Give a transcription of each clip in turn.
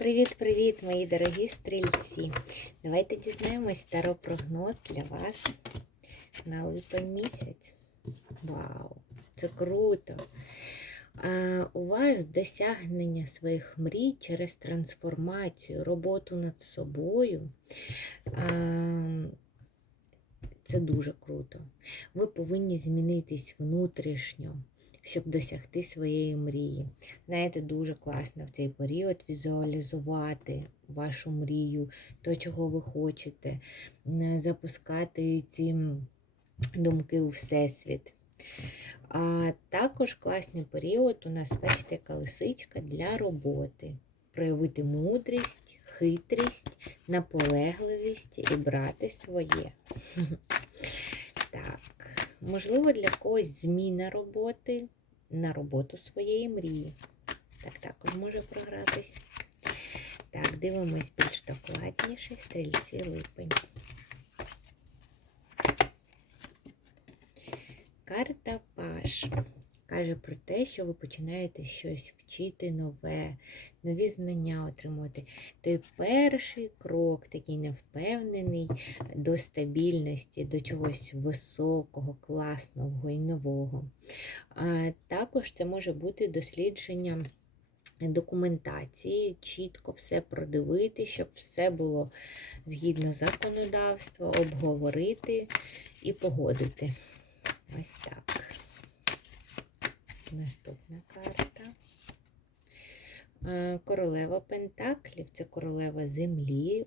Привіт-привіт, мої дорогі стрільці! Давайте дізнаємось старопрогноз для вас на липень місяць. Вау! Це круто! У вас досягнення своїх мрій через трансформацію, роботу над собою. Це дуже круто. Ви повинні змінитись внутрішньо щоб досягти своєї мрії. Знаєте, дуже класно в цей період візуалізувати вашу мрію, то, чого ви хочете, запускати ці думки у Всесвіт. А також класний період у нас, бачите, колесичка для роботи. Проявити мудрість, хитрість, наполегливість і брати своє. Так. Можливо, для когось зміна роботи на роботу своєї мрії. Так, також може програтись. Так, дивимось більш докладніше. Стрільці липень. Карта Паш каже про те, що ви починаєте щось вчити нове, нові знання отримувати. Той перший крок, такий невпевнений, до стабільності, до чогось високого, класного і нового. А Також це може бути дослідження. Документації, чітко все продивити, щоб все було згідно законодавства, обговорити і погодити. Ось так. Наступна карта. Е, королева Пентаклів це королева землі,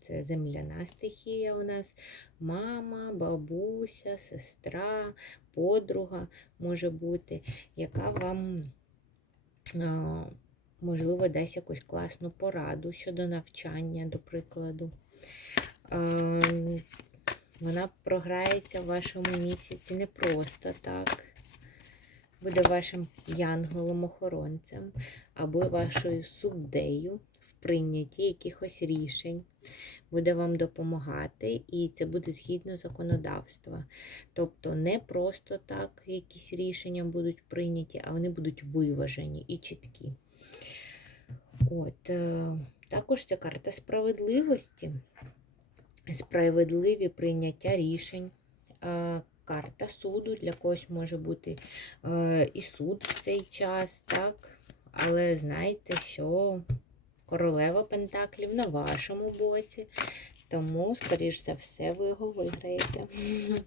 це земляна стихія у нас. Мама, бабуся, сестра, подруга може бути, яка вам, е, можливо, дасть якусь класну пораду щодо навчання, до прикладу. Е, вона програється в вашому місяці не просто так буде вашим янголом-охоронцем або вашою суддею в прийнятті якихось рішень, буде вам допомагати, і це буде згідно законодавства. Тобто не просто так якісь рішення будуть прийняті, а вони будуть виважені і чіткі. От, е, Також це карта справедливості, справедливі прийняття рішень. Карта суду. Для когось може бути е, і суд в цей час, так? Але знайте, що королева Пентаклів на вашому боці. Тому, скоріш за все, ви його виграєте.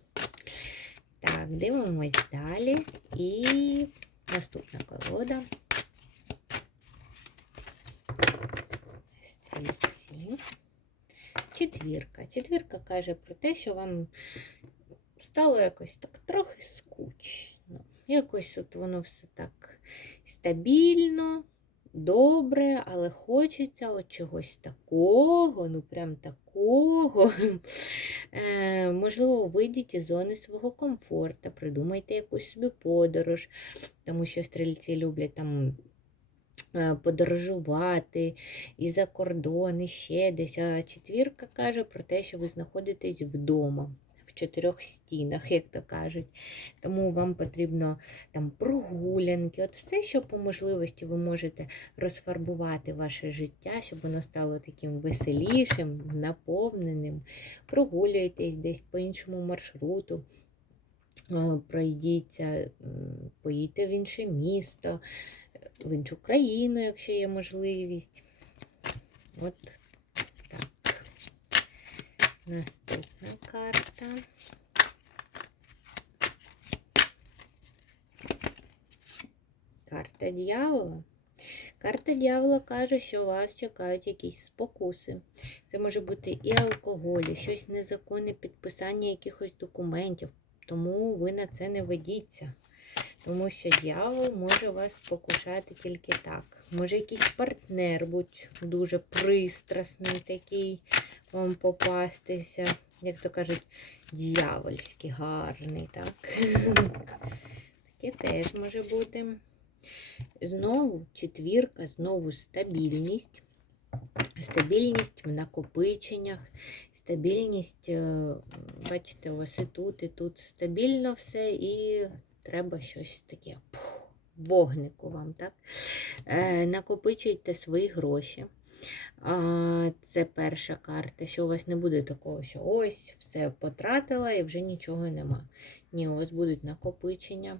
Так, дивимось далі. І наступна колода. Стрільці. Четвірка. Четвірка каже про те, що вам стало якось так трохи скучно. Якось от воно все так стабільно, добре, але хочеться от чогось такого, ну прям такого. Е, Можливо, вийдіть із зони свого комфорту, придумайте якусь собі подорож, тому що стрільці люблять там. Е, подорожувати і за кордон, і ще десь. А четвірка каже про те, що ви знаходитесь вдома чотирьох стінах, як то кажуть. Тому вам потрібно там прогулянки, от все, що по можливості ви можете розфарбувати ваше життя, щоб воно стало таким веселішим, наповненим. Прогулюйтесь десь по іншому маршруту. Пройдіться, поїдьте в інше місто, в іншу країну, якщо є можливість. От Наступна карта. Карта дьявола. Карта дьявола каже, що вас чекають якісь спокуси. Це може бути і алкоголь, і щось незаконне підписання якихось документів. Тому ви на це не ведіться. Тому що дьявол може вас спокушати тільки так. Може, якийсь партнер будь дуже пристрасний такий вам попастися, як то кажуть, дьявольський, гарний, так? Таке теж може бути. Знову четвірка, знову стабільність. Стабільність в накопиченнях, стабільність, е, бачите, вас і тут, і тут стабільно все, і треба щось таке. Вогнику вам, так? Е, Накопичуйте свої гроші. Це перша карта, що у вас не буде такого, що ось все потратила і вже нічого нема. Ні, у вас будуть накопичення.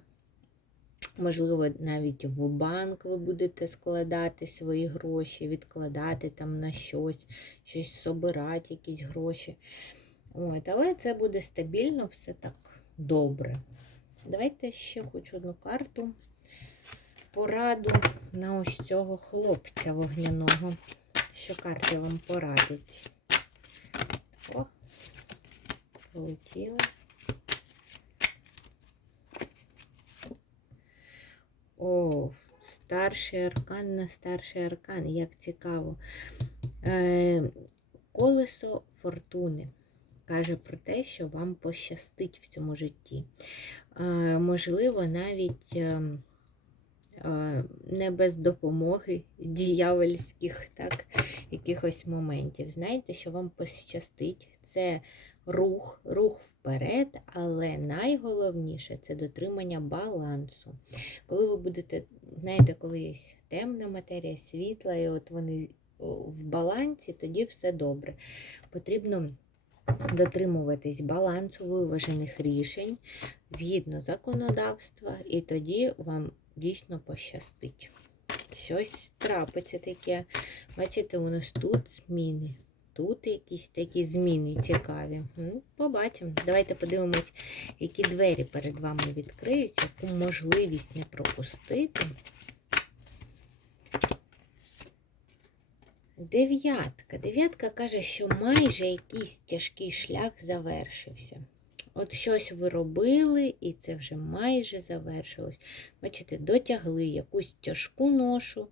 Можливо, навіть в банк ви будете складати свої гроші, відкладати там на щось, щось собирати, якісь гроші. От, Але це буде стабільно, все так добре. Давайте ще хочу одну карту. Пораду на ось цього хлопця вогняного. Що карти вам порадять? О, полетіла. О, старший аркан на старший аркан, як цікаво. Е, Колесо фортуни каже про те, що вам пощастить в цьому житті. Е, можливо, навіть. Е, не без допомоги діявольських так, якихось моментів. Знаєте, що вам пощастить? Це рух, рух вперед, але найголовніше це дотримання балансу. Коли ви будете, знаєте, коли є темна матерія, світла, і от вони в балансі, тоді все добре. Потрібно. Дотримуватись балансу виважених рішень згідно законодавства, і тоді вам дійсно пощастить. Щось трапиться таке. Бачите, у нас тут зміни. Тут якісь такі зміни цікаві. Побачимо. Давайте подивимось, які двері перед вами відкриються, яку можливість не пропустити. Дев'ятка. Дев'ятка каже, що майже якийсь тяжкий шлях завершився. От щось ви робили, і це вже майже завершилось. Бачите, дотягли якусь тяжку ношу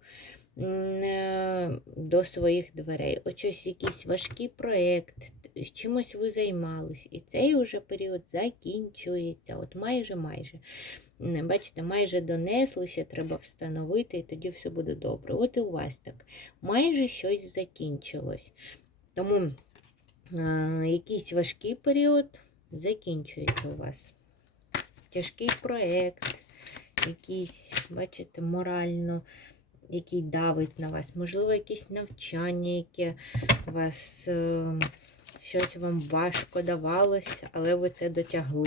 е, до своїх дверей. От щось якийсь важкий проєкт, чимось ви займались. І цей уже період закінчується. От майже-майже. Бачите, майже донесли, треба встановити, і тоді все буде добре. От і у вас так. Майже щось закінчилось. Тому е, якийсь важкий період закінчується у вас. Тяжкий проєкт, якийсь, бачите, морально, який давить на вас. Можливо, якесь навчання, яке вас е, щось вам важко давалося, але ви це дотягли.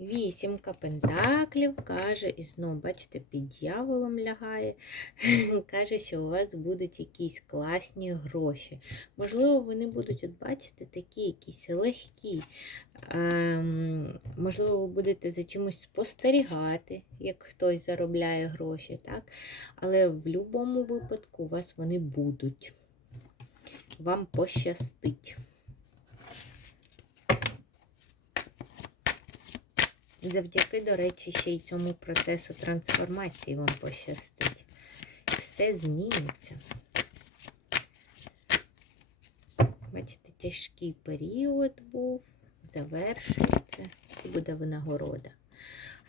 Вісімка пентаклів каже, і знову, бачите, під дьяволом лягає. каже, що у вас будуть якісь класні гроші. Можливо, вони будуть, от бачите, такі якісь легкі. Ем, можливо, ви будете за чимось спостерігати, як хтось заробляє гроші. так? Але в будь-якому випадку у вас вони будуть. Вам пощастить. Завдяки, до речі, ще й цьому процесу трансформації вам пощастить. Все зміниться. Бачите, тяжкий період був, завершується і буде винагорода.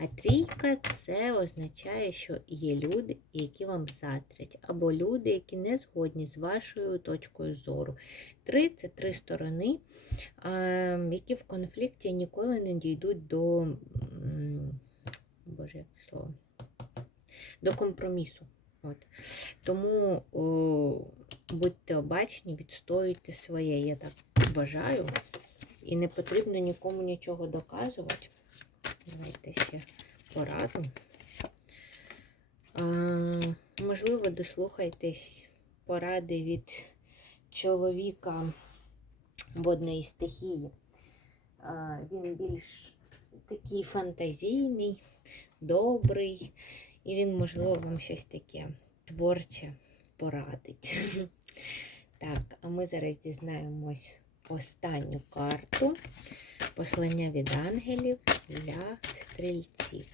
А трійка це означає, що є люди, які вам затрять, або люди, які не згодні з вашою точкою зору. Три це три сторони, які в конфлікті ніколи не дійдуть до Боже, як це слово? До компромісу. От. Тому о, будьте обачні, відстоюйте своє, я так вважаю. І не потрібно нікому нічого доказувати. Давайте ще пораду. А, Можливо, дослухайтесь поради від чоловіка водної стихії. А, Він більш такий фантазійний, добрий, і він, можливо, вам щось таке творче порадить. Так, а ми зараз дізнаємось останню карту послання від ангелів для стрільців.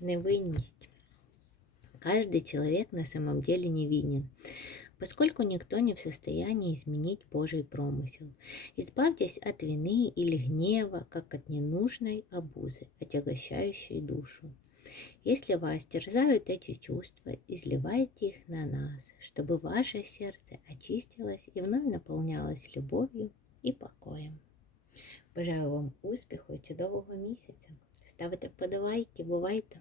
Невинність. Каждый человек на самом деле невинен, поскольку никто не в состоянии изменить Божий промысел. Избавьтесь от вины или гнева, как от ненужной обузы, отягощающей душу. Если вас терзают эти чувства, изливайте их на нас, чтобы ваше сердце очистилось и вновь наполнялось любов'ю і покоєм. Бажаю вам успіху і чудового місяця. Ставте вподобайки, бувайте!